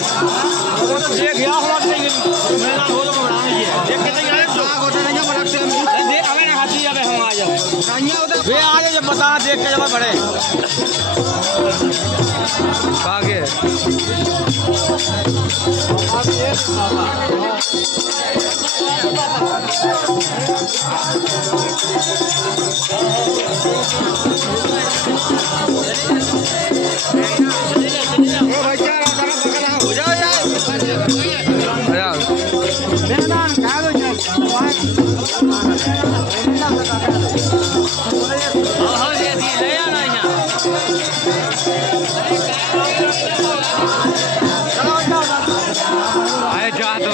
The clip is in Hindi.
देख या हमारे मेरा हो तो बड़ा नहीं है देख कितने आए तो गोटा नहीं बड़ा से देख अबे ना हाथी अबे हम आ जाओ कान्या उधर वे आ जाए बता देख के जब बड़े आगे हो जाओ यार मैदान कागज हाँ ये ले आना यहाँ आए जा तो